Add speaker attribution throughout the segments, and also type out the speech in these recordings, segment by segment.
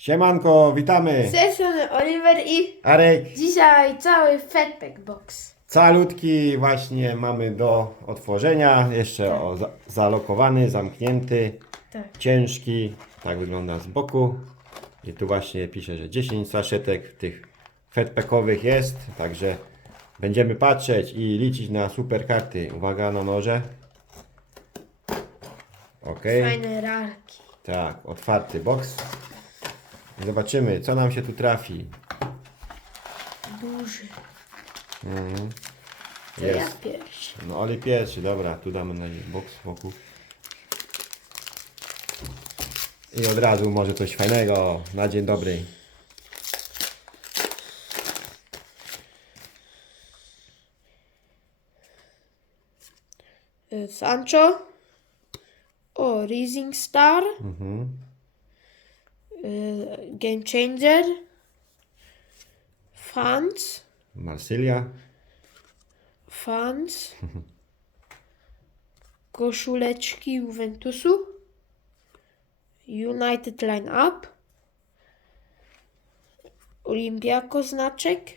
Speaker 1: Siemanko, witamy!
Speaker 2: Z tej strony Oliver i
Speaker 1: Arek,
Speaker 2: dzisiaj cały Fatpack Box.
Speaker 1: calutki właśnie mamy do otworzenia. Jeszcze o, za, zalokowany, zamknięty,
Speaker 2: Tak.
Speaker 1: ciężki. Tak wygląda z boku. I tu właśnie pisze, że 10 saszetek tych fatpackowych jest. Także będziemy patrzeć i liczyć na super karty. Uwaga na noże. Ok.
Speaker 2: Fajne rarki.
Speaker 1: Tak, otwarty box. Zobaczymy, co nam się tu trafi.
Speaker 2: Duży.
Speaker 1: Mhm.
Speaker 2: To ja
Speaker 1: Jest.
Speaker 2: pierwszy.
Speaker 1: No ale pierwszy, dobra, tu damy na box wokół. I od razu może coś fajnego na dzień dobry.
Speaker 2: Y, Sancho. O, Rising Star.
Speaker 1: Mhm.
Speaker 2: Y, Game Changer. Fans.
Speaker 1: Marsylia.
Speaker 2: Fans. Koszuleczki Juventusu. United Line Up. Olimpiako znaczek.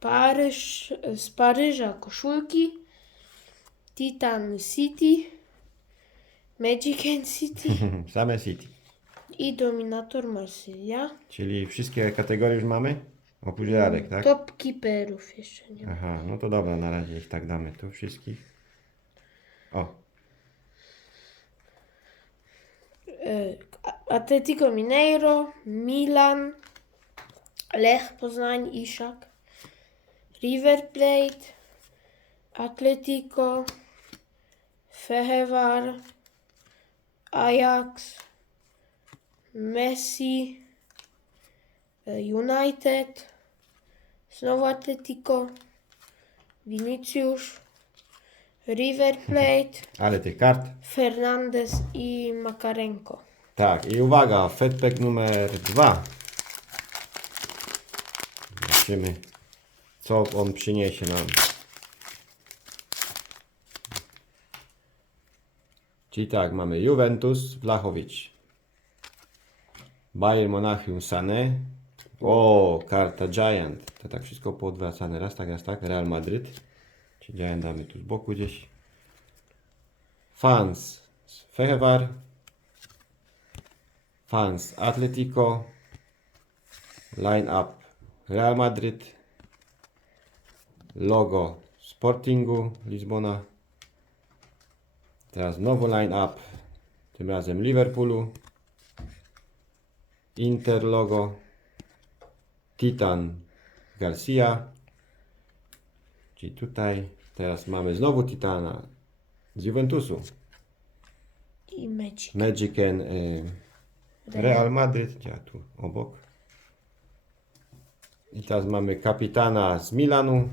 Speaker 2: Paryż, z Paryża koszulki. Titan City. Magic and City
Speaker 1: Same City.
Speaker 2: i Dominator Marsylia.
Speaker 1: Czyli wszystkie kategorie już mamy? Oprócz Jarek, tak?
Speaker 2: Top keeperów jeszcze nie ma.
Speaker 1: Aha, no to dobra, na razie ich tak damy tu wszystkich. O,
Speaker 2: E, Atletico Mineiro, Milan, Lech Poznań, Iszak, River Plate, Atletico, Fehevar, Ajax, Messi, e, United, znowu Atletico, Vinicius, River Plate,
Speaker 1: ale tych kart.
Speaker 2: Fernandez i Makarenko.
Speaker 1: Tak, i uwaga, Fedpack numer dwa. Zobaczymy, co on przyniesie nam. Czyli tak, mamy Juventus, Vlahovic. Bayern Monachium, Sané. O, karta Giant. To tak wszystko poodwracane. Raz tak, raz tak. Real Madryt. Czyli Giant damy tu z boku gdzieś. Fans, Fehevar. Fans Atletico Line Up Real Madrid Logo Sportingu Lizbona Teraz znowu Line Up Tym razem Liverpoolu Inter logo Titan Garcia Czyli tutaj teraz mamy znowu Titana z Juventusu
Speaker 2: I Magic.
Speaker 1: Magic and y, Real Madryt, gdzie tu obok. I teraz mamy kapitana z Milanu.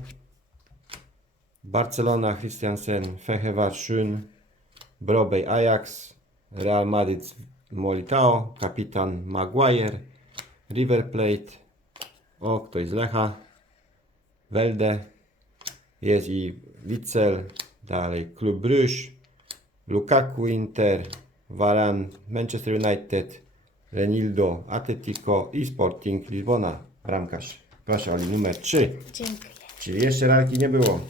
Speaker 1: Barcelona, Christiansen, Fehevar, Schön, Brobey, Ajax, Real Madrid, Molitao, kapitan Maguire, River Plate, o ktoś z Lecha, Welde, jest i Witzel, dalej Klub Bruges, Lukaku Inter, Varane Manchester United, Renildo Atletico i Sporting Lizbona. Bramkarz. Proszę Oli, numer 3.
Speaker 2: Dziękuję.
Speaker 1: Czyli jeszcze rarki nie było.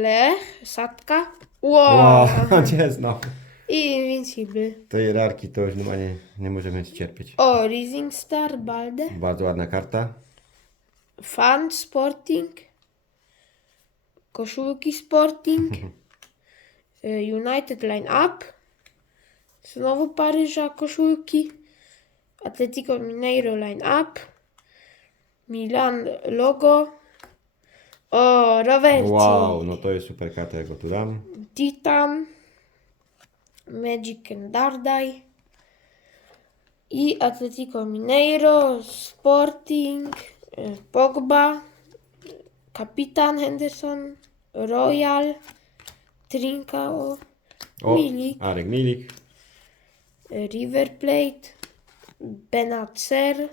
Speaker 2: Lech, Satka. Wow.
Speaker 1: Wow, gdzie znowu?
Speaker 2: I Invincible.
Speaker 1: Tej rarki to już normalnie nie możemy cierpieć.
Speaker 2: O, Rising Star, Balde.
Speaker 1: Bardzo ładna karta.
Speaker 2: Fan Sporting. Koszulki Sporting. y, United Line Up. Znowu Paryża koszulki. Atletico Mineiro Line Up. Milan logo. O, Roverci.
Speaker 1: Wow, no to jest super karta, jak go tu dam.
Speaker 2: Titan, Magic and Dardai i Atletico Mineiro, Sporting, e, Pogba, Kapitan Henderson, Royal, Trincao,
Speaker 1: O,
Speaker 2: Milik,
Speaker 1: Arek Milik.
Speaker 2: e, River Plate, Benacer,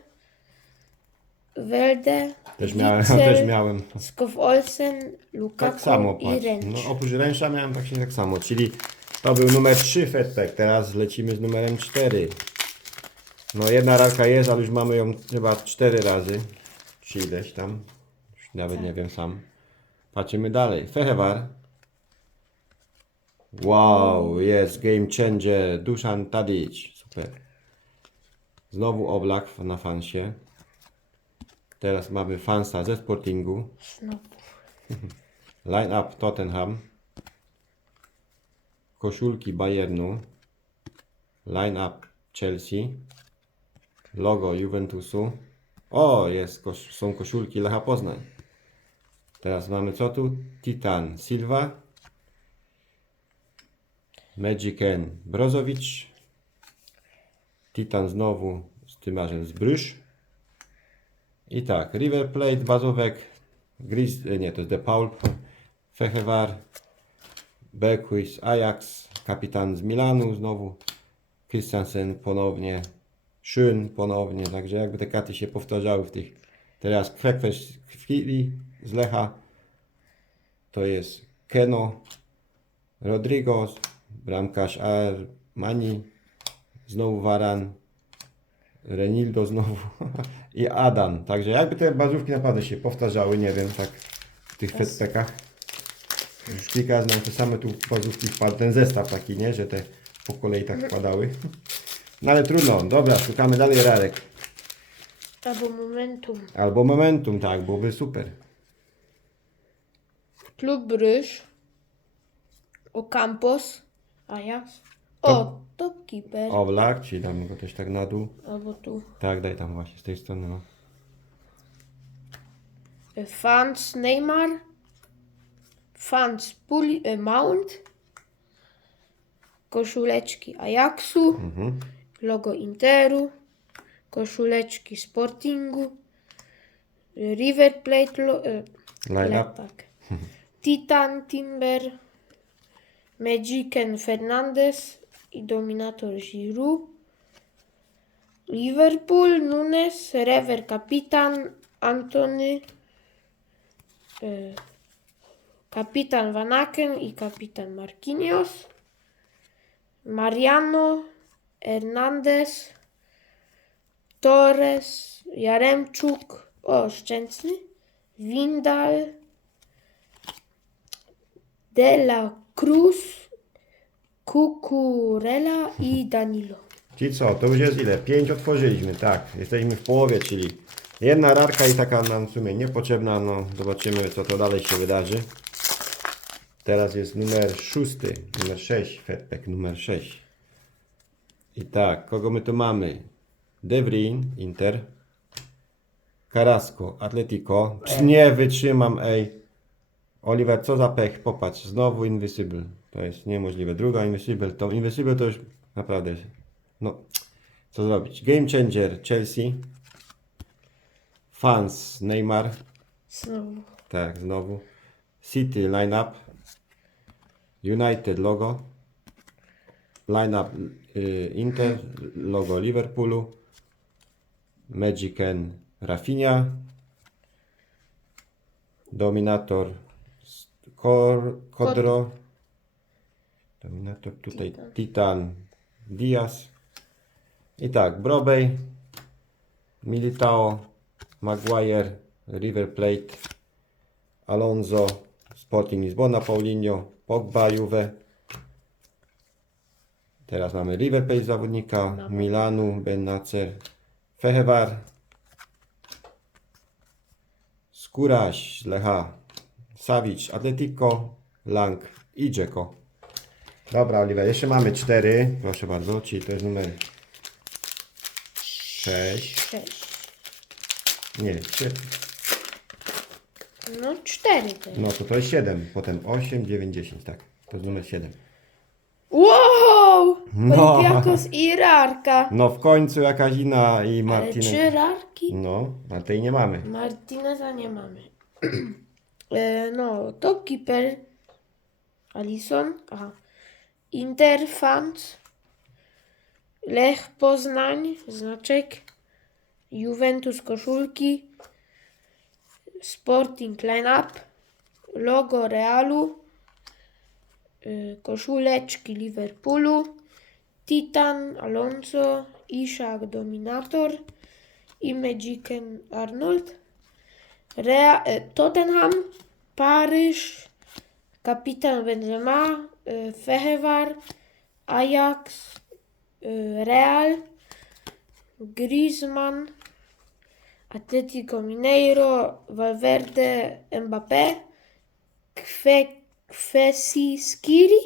Speaker 2: Welde,
Speaker 1: Też miałem,
Speaker 2: Witzel,
Speaker 1: też miałem.
Speaker 2: Skov Olsen, Lukaku
Speaker 1: Tak samo,
Speaker 2: i
Speaker 1: patrz.
Speaker 2: Ręcz.
Speaker 1: No oprócz ręcza miałem właśnie tak samo, czyli to był numer 3 Fedpack, teraz lecimy z numerem 4. No jedna rarka jest, ale już mamy ją chyba 4 razy, czy ileś tam, już nawet nie wiem sam. Patrzymy dalej, Fehewar. Wow, jest Game Changer, Dusan Tadic, super. Znowu Oblak na fansie. Teraz mamy fansa ze Sportingu.
Speaker 2: Znowu.
Speaker 1: Line up Tottenham. Koszulki Bayernu. Line up Chelsea. Logo Juventusu. O, jest, kosz, są koszulki Lecha Poznań. Teraz mamy co tu? Titan Silva. Magicen Brozowicz. Titan znowu z tymarzem z Bryż. I tak, River Plate, Bazówek, Gris, e, nie, to jest De Paul, Fechewar, Berquist, Ajax, kapitan z Milanu znowu, Christiansen ponownie, Schön ponownie, także jakby te karty się powtarzały w tych, teraz Kwekweś w chwili z Lecha, to jest Keno, Rodrigo, bramkarz Armani, znowu Varan, Renildo znowu i Adam. Także jakby te bazówki naprawdę się powtarzały, nie wiem, tak w tych fedpekach. Już kilka razy nam te same tu bazówki wpadły, ten zestaw taki, nie, że te po kolei tak wpadały. No ale trudno, dobra, szukamy dalej rarek.
Speaker 2: Albo Momentum.
Speaker 1: Albo Momentum, tak, byłoby super.
Speaker 2: Klub Bryż. Ocampos. Ajax. O, Topkeeper.
Speaker 1: Oblak, czyli damy go też tak na dół.
Speaker 2: Albo tu.
Speaker 1: Tak, daj tam właśnie, z tej strony. No.
Speaker 2: Fans Neymar. Fans Puli, e, Mount. Koszuleczki Ajaxu.
Speaker 1: Mhm.
Speaker 2: Logo Interu. Koszuleczki Sportingu. River Plate. Lo, e, tak. Titan Timber. Magicen Fernandez i Dominator Giroud. Liverpool, Nunes, Rever Kapitan, Antony, e, Kapitan Van Aken i Kapitan Marquinhos. Mariano, Hernandez, Torres, Jaremczuk, o Szczęsny, Windal, De La Cruz, Cucurella i Danilo.
Speaker 1: Czyli co, to już jest ile? Pięć otworzyliśmy, tak. Jesteśmy w połowie, czyli jedna rarka i taka nam w sumie niepotrzebna. No, zobaczymy co to dalej się wydarzy. Teraz jest numer szósty, numer 6, Fedpack numer 6. I tak, kogo my tu mamy? De Vrij, Inter. Carrasco, Atletico. Psz, Nie wytrzymam, ej. Oliver, co za pech, popatrz, znowu Invisible. To jest niemożliwe. Druga Invisible, to Invisible to już naprawdę, no, co zrobić? Game Changer, Chelsea. Fans, Neymar.
Speaker 2: Znowu.
Speaker 1: Tak, znowu. City, line-up. United, logo. Line-up y, Inter, logo Liverpoolu. Magicen, Rafinha. Dominator, Kor, Kodro. Dominator tutaj
Speaker 2: Titan.
Speaker 1: Titan, Diaz. I tak, Brobej, Militao, Maguire, River Plate, Alonso, Sporting Lisbona, Paulinho, Pogba, Juve. Teraz mamy River Plate zawodnika, Milanu, Benacer, Fehewar, Skóraś, Lecha, Savic, Atletico, Lang i Dzeko. Dobra, Oliver, jeszcze mamy cztery, proszę bardzo, czyli to jest numer 6,
Speaker 2: Sześć.
Speaker 1: nie, 7.
Speaker 2: No cztery to jest.
Speaker 1: No to to jest 7, potem 8, 9, 10, tak. To jest numer 7.
Speaker 2: Wow!
Speaker 1: No.
Speaker 2: Olympiakos i Rarka.
Speaker 1: No w końcu jakaś inna i
Speaker 2: Ale
Speaker 1: Martinez.
Speaker 2: trzy Rarki?
Speaker 1: No, a tej nie mamy.
Speaker 2: Martineza nie mamy. e, no, Topkeeper. Alison. Aha. Interfans. Lech Poznań. Znaczek. Juventus koszulki. Sporting Lineup, logo Realu, y, koszuleczki Liverpoolu, Titan, Alonso, Ishak, Dominator i Magican Arnold, Rea- y, Tottenham, Paryż, Kapitan Benzema, y, Fehevar, Ajax, y, Real, Griezmann, Atletico Mineiro, Valverde, Mbappé, Kwe, Kwesi Skiri,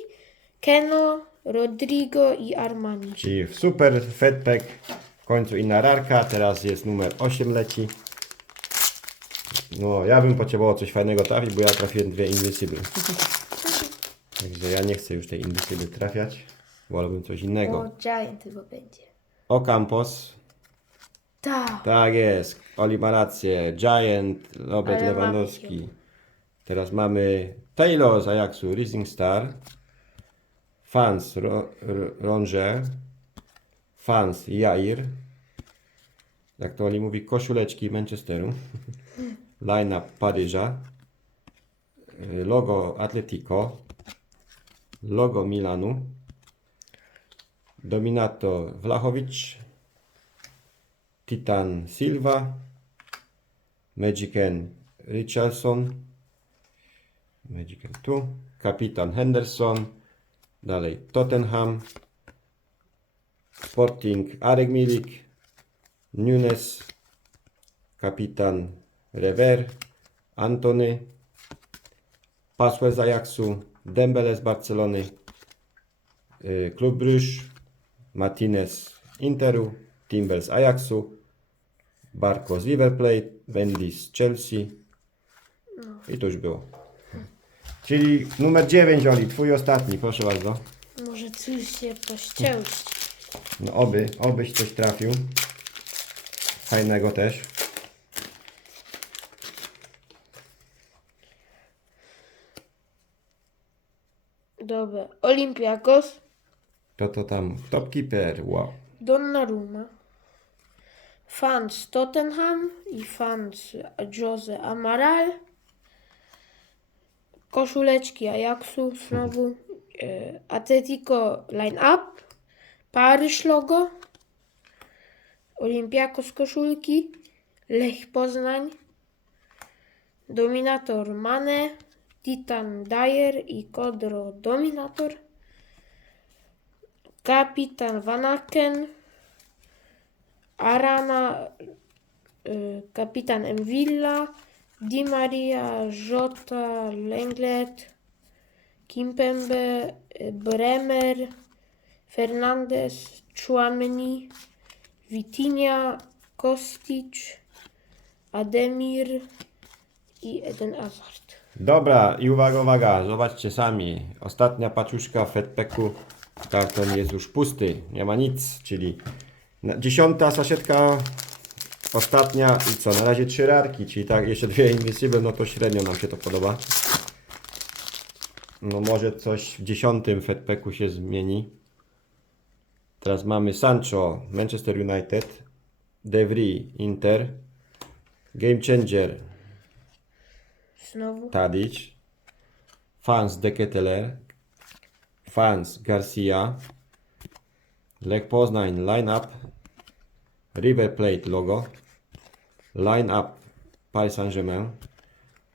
Speaker 2: Keno, Rodrigo i Armani.
Speaker 1: Czyli super Fedpack, w końcu inna rarka, teraz jest numer 8 leci. No, ja bym potrzebował coś fajnego trafić, bo ja trafiłem dwie Invisible. Także ja nie chcę już tej Invisible trafiać, wolałbym coś innego.
Speaker 2: O, Giant chyba będzie.
Speaker 1: Ocampos,
Speaker 2: Tak.
Speaker 1: tak jest, Oli ma rację, Giant, Robert
Speaker 2: Ale
Speaker 1: Lewandowski. Teraz mamy Taylor z Ajaxu, Rising Star, Fans Ro, Ro, Ronger, Fans Jair, jak to Oli mówi, koszuleczki Manchesteru, line-up Paryża, y, logo Atletico, logo Milanu, Dominator Vlahovic, Titan Silva, Magician Richardson, Magician tu, Kapitan Henderson, dalej Tottenham, Sporting Arek Milik, Nunes, Kapitan Rever, Antony, Paswell z Ajaxu, Dembele z Barcelony, y, Klub Bruges, Martinez z Interu, Timber z Ajaxu, Barco z River Plate, Bendy z Chelsea i to już było. Czyli numer 9, Oli, twój ostatni, proszę bardzo.
Speaker 2: Może coś się pościęło.
Speaker 1: No oby, obyś coś trafił. Fajnego też.
Speaker 2: Dobra. Olympiakos,
Speaker 1: To to tam, Topkeeper, wow.
Speaker 2: Donnarumma, fans Tottenham i fans Jose Amaral, koszuleczki Ajaxu znowu, e, Atletico Line-Up, Paryż logo, Olympiakos koszulki, Lech Poznań, Dominator Mane, Titan Dyer i Kodro Dominator, Kapitan Van Aken, Arana, y, Kapitan Mvilla, Di Maria, Jota, Lenglet, Kimpembe, y, Bremer, Fernandez, Chouameni, Vitinha, Kostic, Ademir i Eden Hazard.
Speaker 1: Dobra, i uwaga, uwaga, zobaczcie sami. Ostatnia paczuszka w Fedpacku. Karton jest już pusty, nie ma nic, czyli dziesiąta saszetka, ostatnia i co, na razie trzy rarki, czyli tak, jeszcze dwie Invisible, no to średnio nam się to podoba. No może coś w dziesiątym Fedpacku się zmieni. Teraz mamy Sancho, Manchester United, De Vries, Inter, Game Changer,
Speaker 2: Znowu.
Speaker 1: Tadic, Fans de Keteler, Fans Garcia, Lech Poznań Line-Up, River Plate logo, Line-Up Paris Saint-Germain,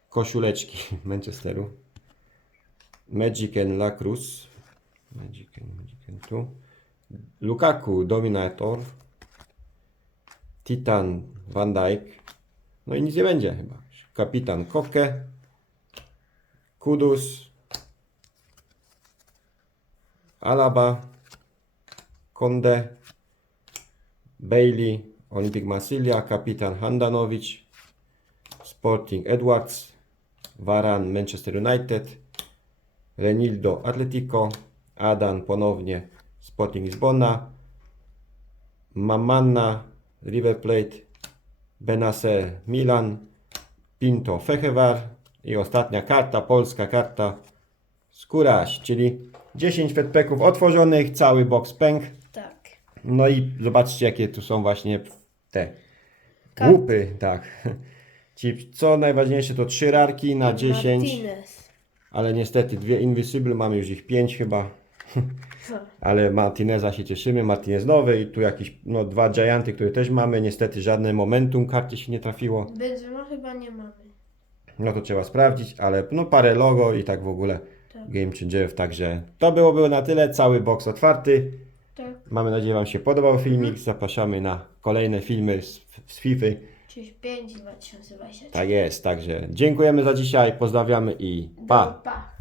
Speaker 1: koszuleczki Manchesteru, Magicen La Cruz, Magicen, Magicen tu, Lukaku Dominator, Titan Van Dijk, no i nic nie będzie chyba. Kapitan Koke, Kudus, Alaba, Konde, Bailey, Olympic Marsilia, Kapitan Handanovic, Sporting Edwards, Varan Manchester United, Renildo Atletico, Adan ponownie Sporting Lisbona, Mamanna River Plate, Benacer Milan, Pinto Fechevar i ostatnia karta, polska karta Skóraś, czyli 10 fedpeków otworzonych, cały box pęk.
Speaker 2: Tak.
Speaker 1: No i zobaczcie jakie tu są właśnie te
Speaker 2: Karty.
Speaker 1: łupy, tak. Ci, co najważniejsze to trzy rarki na 10,
Speaker 2: Martinez.
Speaker 1: ale niestety dwie Invisible, mamy już ich 5 chyba. Ale Martineza się cieszymy, Martinez nowy i tu jakieś no, dwa Gianty, które też mamy. Niestety żadne momentum karty się nie trafiło.
Speaker 2: Benzema chyba nie mamy.
Speaker 1: No to trzeba sprawdzić, ale no parę logo i tak w ogóle
Speaker 2: Tak.
Speaker 1: Game Changerów, także to byłoby na tyle, cały box otwarty.
Speaker 2: Tak.
Speaker 1: Mamy nadzieję Wam się podobał filmik, zapraszamy na kolejne filmy z, z FIFA.
Speaker 2: 35 2020.
Speaker 1: Tak jest, także dziękujemy za dzisiaj, pozdrawiamy i pa!
Speaker 2: Pa.